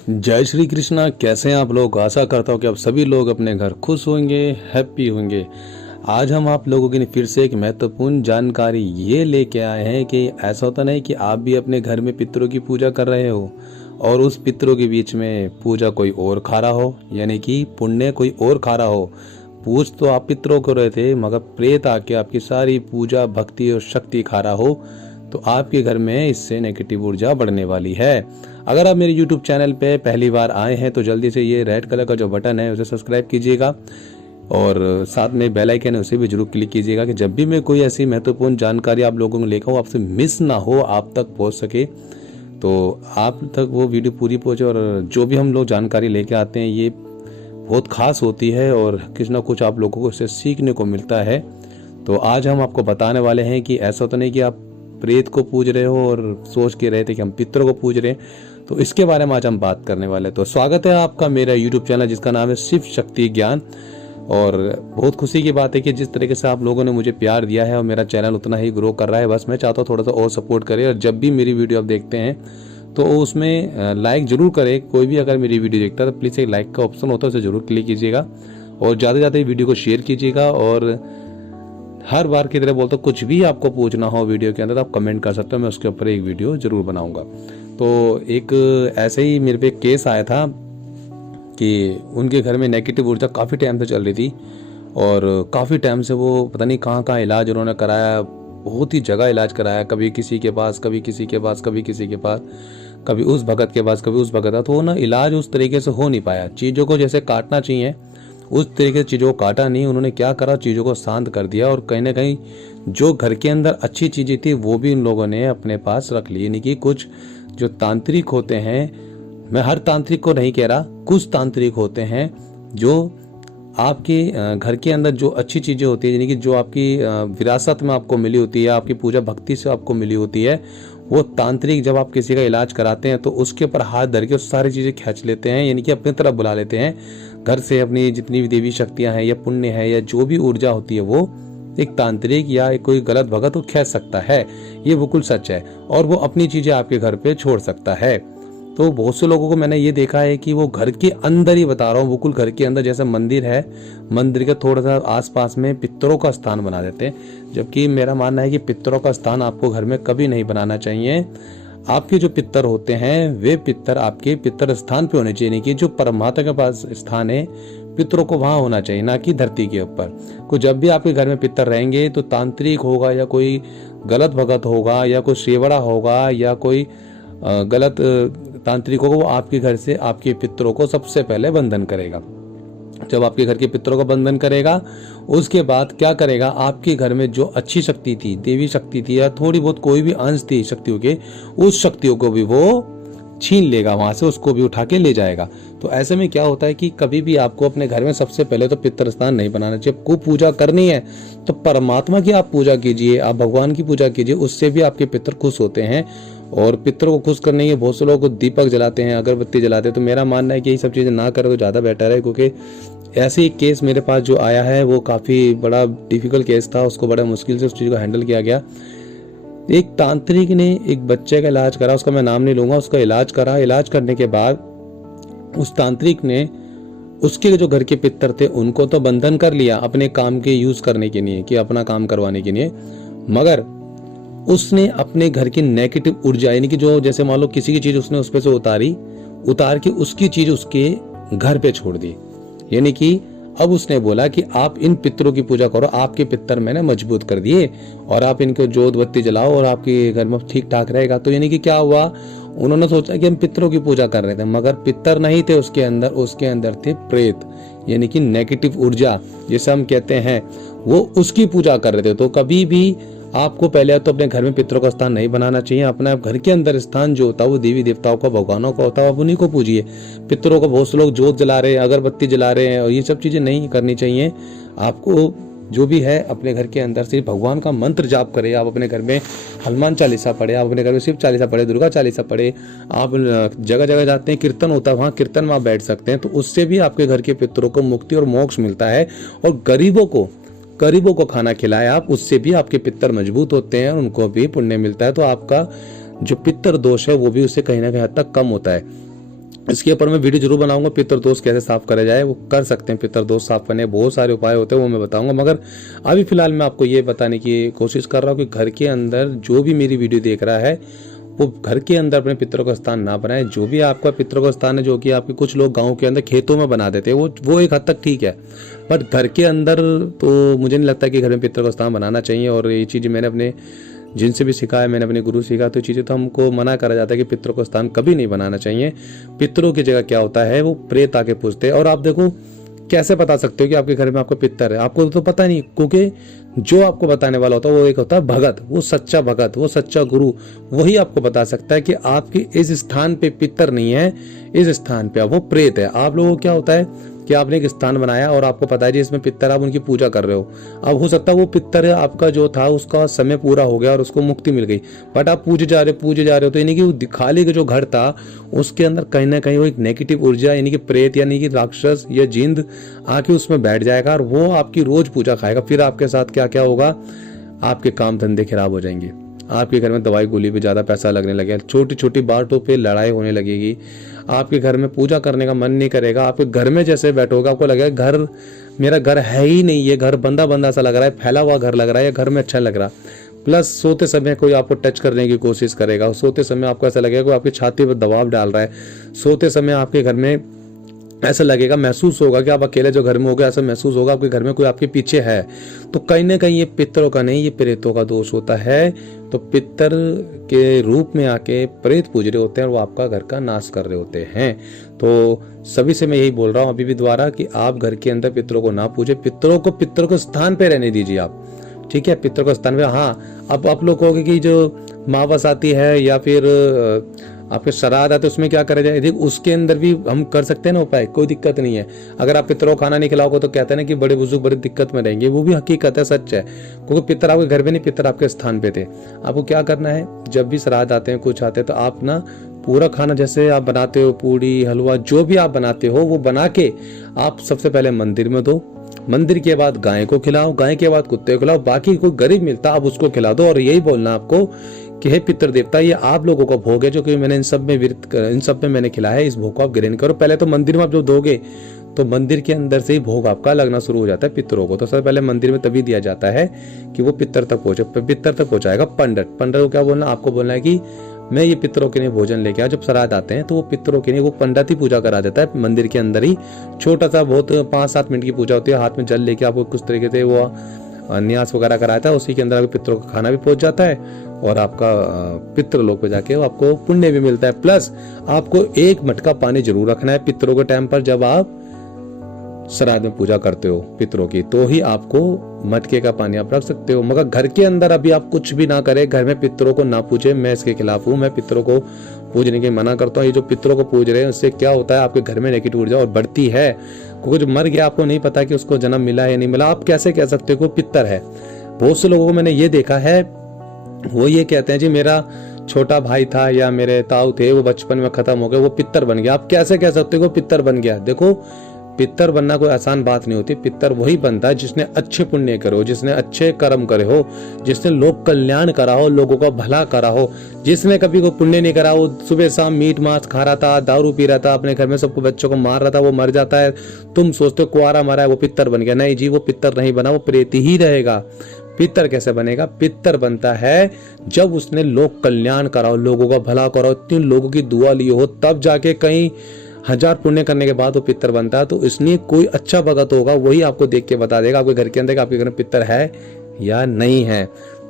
जय श्री कृष्णा। कैसे हैं आप लोग? आशा करता हूँ कि आप सभी लोग अपने घर खुश होंगे, हैप्पी होंगे। आज हम आप लोगों के लिए फिर से एक महत्वपूर्ण जानकारी ये लेके आए हैं कि ऐसा होता नहीं कि आप भी अपने घर में पितरों की पूजा कर रहे हो और उस पितरों के बीच में पूजा कोई और खा रहा हो, यानी कि पुण्य कोई और खा रहा हो। पूज तो आप पितरों को रहे थे, मगर प्रेत आके आपकी सारी पूजा भक्ति और शक्ति खा रहा हो, तो आपके घर में इससे नेगेटिव ऊर्जा बढ़ने वाली है। अगर आप मेरे YouTube चैनल पे पहली बार आए हैं तो जल्दी से ये रेड कलर का जो बटन है उसे सब्सक्राइब कीजिएगा और साथ में बेल आइकन है उसे भी जरूर क्लिक कीजिएगा कि जब भी मैं कोई ऐसी महत्वपूर्ण जानकारी आप लोगों को लेकर आपसे मिस ना हो, आप तक पहुंच सके, तो आप तक वो वीडियो पूरी पहुंचे। और जो भी हम लोग जानकारी लेके आते हैं ये बहुत खास होती है और कुछ ना कुछ आप लोगों को इससे सीखने को मिलता है। तो आज हम आपको बताने वाले हैं कि ऐसा तो नहीं कि आप प्रेत को पूज रहे हो और सोच के रहे थे कि हम पितरों को पूज रहे हैं, तो इसके बारे में आज हम बात करने वाले। तो स्वागत है आपका मेरा YouTube चैनल जिसका नाम है शिव शक्ति ज्ञान। और बहुत खुशी की बात है कि जिस तरीके से आप लोगों ने मुझे प्यार दिया है और मेरा चैनल उतना ही ग्रो कर रहा है, बस मैं चाहता हूँ थोड़ा सा और सपोर्ट करें। और जब भी मेरी वीडियो आप देखते हैं तो उसमें लाइक जरूर करें। कोई भी अगर मेरी वीडियो देखता है तो प्लीज़ एक लाइक का ऑप्शन होता है, उसे जरूर क्लिक कीजिएगा और ज़्यादा से ज़्यादा वीडियो को शेयर कीजिएगा। और हर बार की तरह बोलता हूँ, कुछ भी आपको पूछना हो वीडियो के अंदर तो आप कमेंट कर सकते हो, मैं उसके ऊपर एक वीडियो जरूर बनाऊंगा। तो एक ऐसे ही मेरे पे एक केस आया था कि उनके घर में नेगेटिव ऊर्जा काफ़ी टाइम से चल रही थी और काफ़ी टाइम से वो पता नहीं कहाँ कहाँ इलाज उन्होंने कराया, बहुत ही जगह इलाज कराया, कभी किसी के पास, कभी किसी के पास, कभी किसी के पास, कभी उस भगत के पास, कभी उस भगत का। तो वो ना इलाज उस तरीके से हो नहीं पाया। चीज़ों को जैसे काटना चाहिए उस तरीके से चीज़ों को काटा नहीं। उन्होंने क्या करा, चीज़ों को शांत कर दिया और कहीं ना कहीं जो घर के अंदर अच्छी चीज़ें थी वो भी उन लोगों ने अपने पास रख ली। यानी कि कुछ जो तांत्रिक होते हैं, मैं हर तांत्रिक को नहीं कह रहा, कुछ तांत्रिक होते हैं जो आपके घर के अंदर जो अच्छी चीज़ें होती है, यानी कि जो आपकी विरासत में आपको मिली होती है, आपकी पूजा भक्ति से आपको मिली होती है, वो तांत्रिक जब आप किसी का इलाज कराते हैं तो उसके ऊपर हाथ धर के सारी चीज़ें खींच लेते हैं, यानी कि अपनी तरफ बुला लेते हैं। घर से अपनी जितनी भी देवी शक्तियां हैं या पुण्य है या जो भी ऊर्जा होती है वो एक तांत्रिक या कोई गलत भगत वो खींच सकता है। ये बिल्कुल सच है और वो अपनी चीज़ें आपके घर पे छोड़ सकता है। तो बहुत से लोगों को मैंने ये देखा है कि वो घर के अंदर ही, बता रहा हूँ, बिल्कुल घर के अंदर, जैसे मंदिर है, मंदिर के थोड़ा सा आसपास में पितरों का स्थान बना देते हैं। जबकि मेरा मानना है कि पितरों का स्थान आपको घर में कभी नहीं बनाना चाहिए। आपके जो पितर होते हैं वे पितर आपके पितर स्थान पे होने चाहिए, नहीं कि जो परमात्मा के पास स्थान है पितरों को वहां होना चाहिए, ना कि धरती के ऊपर। को जब भी आपके घर में पितर रहेंगे तो तांत्रिक होगा या कोई गलत भगत होगा या कोई शेवड़ा होगा या कोई गलत तांत्रिक होगा, वो आपके घर से आपके पितरों को सबसे पहले बंधन करेगा। जब आपके घर के पितरों का बंधन करेगा उसके बाद क्या करेगा, आपके घर में जो अच्छी शक्ति थी, देवी शक्ति थी या थोड़ी बहुत कोई भी अंश थी शक्तियों के, उस शक्तियों को भी वो छीन लेगा, वहां से उसको भी उठा के ले जाएगा। तो ऐसे में क्या होता है कि कभी भी आपको अपने घर में सबसे पहले तो पितर स्थान नहीं बनाना चाहिए। को पूजा करनी है तो परमात्मा की आप पूजा कीजिए, आप भगवान की पूजा कीजिए, उससे भी आपके पितर खुश होते हैं। और पितरों को खुश करने के बहुत से लोग दीपक जलाते हैं, अगरबत्ती जलाते हैं। तो मेरा मानना है कि ये सब चीज़ें ना करें तो ज़्यादा बेटर है, क्योंकि ऐसे एक केस मेरे पास जो आया है वो काफ़ी बड़ा डिफिकल्ट केस था, उसको बड़ा मुश्किल से उस चीज़ को हैंडल किया गया। एक तांत्रिक ने एक बच्चे का इलाज करा, उसका मैं नाम नहीं लूंगा, उसका इलाज करा। इलाज करने के बाद उस तांत्रिक ने उसके जो घर के पितर थे उनको तो बंधन कर लिया अपने काम के यूज करने के लिए, कि अपना काम करवाने के लिए, मगर उसने अपने घर की नेगेटिव ऊर्जा, यानी कि जो जैसे मान लो किसी की चीज उसने उस पे से उतार के उसकी चीज उसके घर पे छोड़ दी। यानी कि अब उसने बोला कि आप इन पितरों की पूजा करो, आपके पितर मैंने मजबूत कर दिए और आप इनको जोत बत्ती जलाओ और आपके घर में ठीक ठाक रहेगा। तो यानी कि क्या हुआ, उन्होंने सोचा कि हम पितरों की पूजा कर रहे थे, मगर पितर नहीं थे उसके अंदर थे प्रेत, यानी कि नेगेटिव ऊर्जा जिसे हम कहते हैं, वो उसकी पूजा कर रहे थे। तो कभी भी आपको पहले तो अपने घर में पितरों का स्थान नहीं बनाना चाहिए। अपना घर के अंदर स्थान जो होता है वो देवी देवताओं का, भगवानों का होता है, आप उन्हीं को पूजिए। पितरों को बहुत से लोग जोत जला रहे हैं, अगरबत्ती जला रहे हैं, और ये सब चीजें नहीं करनी चाहिए। आपको जो भी है अपने घर के अंदर से भगवान का मंत्र जाप करें। आप अपने घर में हनुमान चालीसा पढ़े, आप अपने घर में शिव चालीसा पढ़े, दुर्गा चालीसा पढ़े। आप जगह जगह जाते हैं, कीर्तन होता है, वहाँ कीर्तन में आप बैठ सकते हैं, तो उससे भी आपके घर के पितरों को मुक्ति और मोक्ष मिलता है। और गरीबों को खाना खिलाए आप, उससे भी आपके पितर मजबूत होते हैं और उनको भी पुण्य मिलता है। तो आपका जो पितर दोष है वो भी उससे कहीं ना कहीं हद तक कम होता है। इसके ऊपर मैं वीडियो जरूर बनाऊंगा, पितर दोष कैसे साफ करा जाए, वो कर सकते हैं। पितर दोष साफ करने बहुत सारे उपाय होते हैं, वो मैं बताऊंगा। मगर अभी फिलहाल मैं आपको ये बताने की कोशिश कर रहा हूँ कि घर के अंदर जो भी मेरी वीडियो देख रहा है वो घर के अंदर अपने पितरों का स्थान ना बनाए। जो भी आपका पितरों का स्थान है, जो कि आपके कुछ लोग गाँव के अंदर खेतों में बना देते हैं, वो एक हद तक ठीक है, बट घर के अंदर तो मुझे नहीं लगता कि घर में पितरों का स्थान बनाना चाहिए। और ये चीज़ मैंने अपने जिनसे भी सीखा है, मैंने अपने गुरु सीखा, तो चीज़ें तो हमको मना करा जाता है कि पितरों का स्थान कभी नहीं बनाना चाहिए। पितरों की जगह क्या होता है, वो प्रेत आके पूछते हैं। और आप देखो कैसे बता सकते हो कि आपके घर में आपका पितर है, आपको तो पता नहीं, क्योंकि जो आपको बताने वाला होता है वो एक होता है भगत, वो सच्चा भगत, वो सच्चा गुरु, वही आपको बता सकता है कि आपके इस स्थान पे पितर नहीं है, इस स्थान पे वो प्रेत है। आप लोगों को क्या होता है कि आपने एक स्थान बनाया और आपको पता है जी इसमें पितर, आप उनकी पूजा कर रहे हो। अब हो सकता है वो पितर आपका जो था उसका समय पूरा हो गया और उसको मुक्ति मिल गई, बट आप पूजे जा रहे हो, तो यानी कि वो खाली का जो घर था उसके अंदर कहीं ना कहीं वो एक नेगेटिव ऊर्जा यानी कि प्रेत यानी कि राक्षस या जिंद आके उसमें बैठ जाएगा और वो आपकी रोज पूजा खाएगा। फिर आपके साथ क्या क्या होगा, आपके काम धंधे खराब हो जाएंगे, आपके घर में दवाई गोली पे ज़्यादा पैसा लगने लगेगा, छोटी छोटी बातों पे लड़ाई होने लगेगी, आपके घर में पूजा करने का मन नहीं करेगा, आपके घर में जैसे बैठोगे आपको लगेगा घर मेरा घर है ही नहीं, ये घर बंदा बंदा सा लग रहा है, फैला हुआ घर लग रहा है, ये घर में अच्छा लग रहा। प्लस सोते समय कोई आपको टच करने की कोशिश करेगा, सोते समय आपको ऐसा लगेगा कोई आपकी छाती पर दबाव डाल रहा है, सोते समय आपके घर में ऐसा लगेगा, महसूस होगा कि आप अकेले जो घर में होगा, ऐसा महसूस होगा आपके घर में कोई आपके पीछे है। तो कहीं ना कहीं ये पितरों का नहीं, ये प्रेतों का दोष होता है। तो पितर के रूप में आके प्रेत पूज रहे होते हैं और वो आपका घर का नाश कर रहे होते हैं। तो सभी से मैं यही बोल रहा हूँ अभी भी दोबारा कि आप घर के अंदर पितरों को ना पूजे, पितरों को स्थान पे रहने दीजिए आप, ठीक है, पितरों को स्थान पे। हाँ, अब आप लोग कहोगे कि जो मावस आती है या फिर आपके श्राद्ध आते उसमें क्या करा जाए, उसके अंदर भी हम कर सकते हैं ना उपाय, कोई दिक्कत नहीं है। अगर आप पितरों को खाना नहीं खिलाओगे तो कहते हैं ना कि बड़े बुजुर्ग बड़ी दिक्कत में रहेंगे, वो भी हकीकत है, सच है, क्योंकि पितर आपके घर में नहीं, पितर आपके स्थान पे थे। आपको क्या करना है, जब भी श्राद्ध आते हैं कुछ आते हैं तो आप ना पूरा खाना जैसे आप बनाते हो, पूड़ी हलवा जो भी आप बनाते हो वो बना के आप सबसे पहले मंदिर में दो, मंदिर के बाद गाय को खिलाओ, गाय के बाद कुत्ते को खिलाओ, बाकी कोई गरीब मिलता आप उसको खिला दो। और यही बोलना आपको कि हे पितर देवता, ये आप लोगों का भोग है जो कि मैंने इन सब में मैंने खिलाया है, इस भोग को आप ग्रहण करो। पहले तो मंदिर में आप जो दोगे तो मंदिर के अंदर से ही भोग आपका लगना शुरू हो जाता है पितरों को। तो सबसे पहले मंदिर में तभी दिया जाता है कि वो पितर तक पहुंचे, पितर तक पहुंचाएगा पंडित को क्या बोलना, आपको बोलना है कि मैं ये पितरों के लिए भोजन लेके आया। जब श्राद्ध आते हैं तो वो पितरों के लिए वो पंडित ही पूजा करा देता है मंदिर के अंदर ही, छोटा सा बहुत 5-7 मिनट की पूजा होती है, हाथ में जल लेके आपको कुछ तरीके से वो न्यास वगैरह कराता है, उसी के अंदर आपके पितरों का खाना भी पहुंच जाता है और आपका पितृ लोक पे जाके आपको पुण्य भी मिलता है। प्लस आपको एक मटका पानी जरूर रखना है पितरों के टाइम पर, जब आप श्राद्ध में पूजा करते हो पितरों की, तो ही आपको मटके का पानी आप रख सकते हो। मगर घर के अंदर अभी आप कुछ भी ना करें, घर में पितरों को ना पूजे, मैं इसके खिलाफ हूँ, मैं पितरों को पूजने की मना करता हूँ। ये जो पितरों को पूज रहे हैं उससे क्या होता है, आपके घर में नेगेटिव ऊर्जा और बढ़ती है, क्योंकि जो मर गया आपको नहीं पता कि उसको जन्म मिला है या नहीं मिला। आप कैसे कह सकते हो पितर है। बहुत से लोगों को मैंने ये देखा है, वो ये कहते हैं जी मेरा छोटा भाई था या मेरे ताऊ थे, वो बचपन में खत्म हो गए, वो पितर बन गया। आप कैसे कह सकते हो पितर बन गया। देखो पितर बनना कोई आसान बात नहीं होती। पितर वही बनता है जिसने अच्छे पुण्य करे हो, जिसने अच्छे कर्म करे हो, जिसने लोक कल्याण करा हो, लोगों का भला करा हो। जिसने कभी कोई पुण्य नहीं करा, वो सुबह शाम मीट मांस खा रहा था, दारू पी रहा था, अपने घर में सबको बच्चों को मार रहा था, वो मर जाता है। तुम सोचते हो कुआरा मरा है वो पितर बन गया, नहीं जी, वो पितर नहीं बना, वो प्रेत ही रहेगा। पितर कैसे बनेगा, पितर बनता है जब उसने लोक कल्याण करा हो, लोगों का भला करा हो, 3 लोगों की दुआ ली हो, तब जाके कहीं 1000 पुण्य करने के बाद वो पितर बनता है। तो इसलिए कोई अच्छा भगत होगा वही आपको देख के बता देगा आपके घर के अंदर आपके घर में पितर है या नहीं है।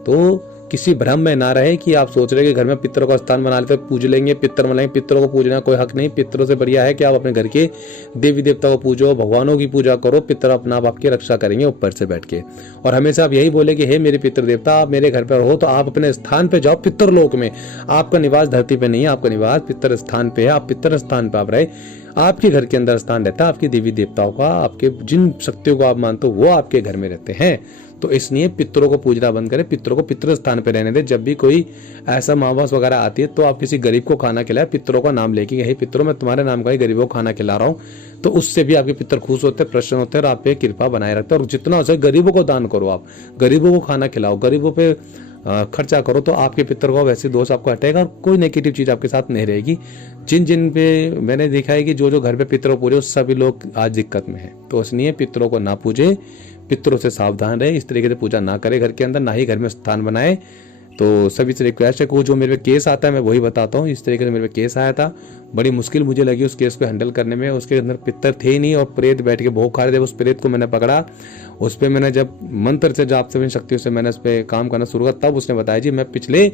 तो किसी भ्रम में ना रहे कि आप सोच रहे कि घर में पितरों का स्थान बना लेते पूज लेंगे, पितर बनाएंगे। पितरों को पूजना कोई हक नहीं। पितरों से बढ़िया है कि आप अपने घर के देवी देवता को पूजो, भगवानों की पूजा करो। पितर अपना आप आपकी रक्षा करेंगे ऊपर से बैठ के। और हमेशा आप यही बोले कि हे मेरे पितर देवता, आप मेरे घर पर हो तो आप अपने स्थान पे जाओ, पितर लोक में। आपका निवास धरती पे नहीं है, आपका निवास पितर स्थान पे है। आप पितर स्थान पे आप रहे, आपके घर के अंदर स्थान रहता है आपकी देवी देवताओं का, आपके जिन शक्तियों को आप मानते हो वो आपके घर में रहते हैं। तो इसलिए पितरों को पूजना बंद करें, पितरों को पितर स्थान पे रहने दें। जब भी कोई ऐसा मावस वगैरह आती है तो आप किसी गरीब को खाना खिलाए, पितरों का नाम लेके, हे पितरों मैं तुम्हारे नाम का ही गरीबों को खाना खिला रहा हूँ। तो उससे भी आपके पितर खुश होते हैं, प्रसन्न होते हैं और आप पे कृपा बनाए रखते हैं। और जितना हो सके गरीबों को दान करो, आप गरीबों को खाना खिलाओ, गरीबों पे खर्चा करो तो आपके पितर को वैसे दोष आपको हटेगा और कोई नेगेटिव चीज़ आपके साथ नहीं रहेगी। जिन जिन पे मैंने देखा है कि जो जो घर पे पितरों पूरे उस सभी लोग आज दिक्कत में हैं, तो इसलिए पितरों को ना पूजे, पितरों से सावधान रहे, इस तरीके से पूजा ना करे घर के अंदर, ना ही घर में स्थान बनाए। तो सभी से रिक्वेस्ट है को जो मेरे पे केस आता है मैं वही बताता हूँ। इस तरीके से मेरे पे केस आया था, बड़ी मुश्किल मुझे लगी उस केस को हैंडल करने में। उसके अंदर पितर थे ही नहीं और प्रेत बैठ के भोग खा रहे थे। उस प्रेत को मैंने पकड़ा, उस पर मैंने जब मंत्र से जाप से शक्तियों से मैंने उस पर काम करना शुरू किया, तब उसने बताया जी मैं पिछले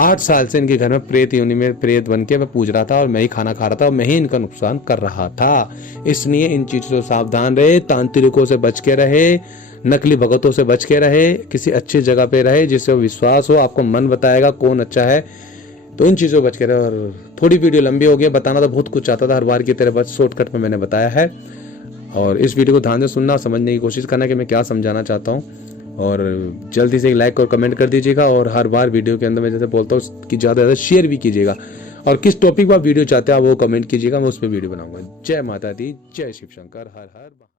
8 साल से इनके घर में प्रेत योनि में प्रेत बन के मैं पूज रहा था और मैं ही खाना खा रहा था और मैं ही इनका नुकसान कर रहा था। इसलिए इन चीज़ों से सावधान रहे, तांत्रिकों से बच के रहे, नकली भगतों से बच के रहे, किसी अच्छी जगह पे रहे जिससे विश्वास हो, आपको मन बताएगा कौन अच्छा है। तो इन चीज़ों से बच के रहे। और थोड़ी वीडियो लंबी हो गई, बताना तो बहुत कुछ आता था, हर बार की तरह बस शॉर्टकट में मैंने बताया है। और इस वीडियो को ध्यान से सुनना, समझने की कोशिश करना कि मैं क्या समझाना चाहता हूँ। और जल्दी से एक लाइक और कमेंट कर दीजिएगा। और हर बार वीडियो के अंदर मैं जैसे बोलता हूँ कि ज़्यादा से ज़्यादा शेयर भी कीजिएगा। और किस टॉपिक पर वीडियो चाहते हैं आप वो कमेंट कीजिएगा, मैं उस पर वीडियो बनाऊंगा। जय माता दी, जय शिव शंकर, हर हर।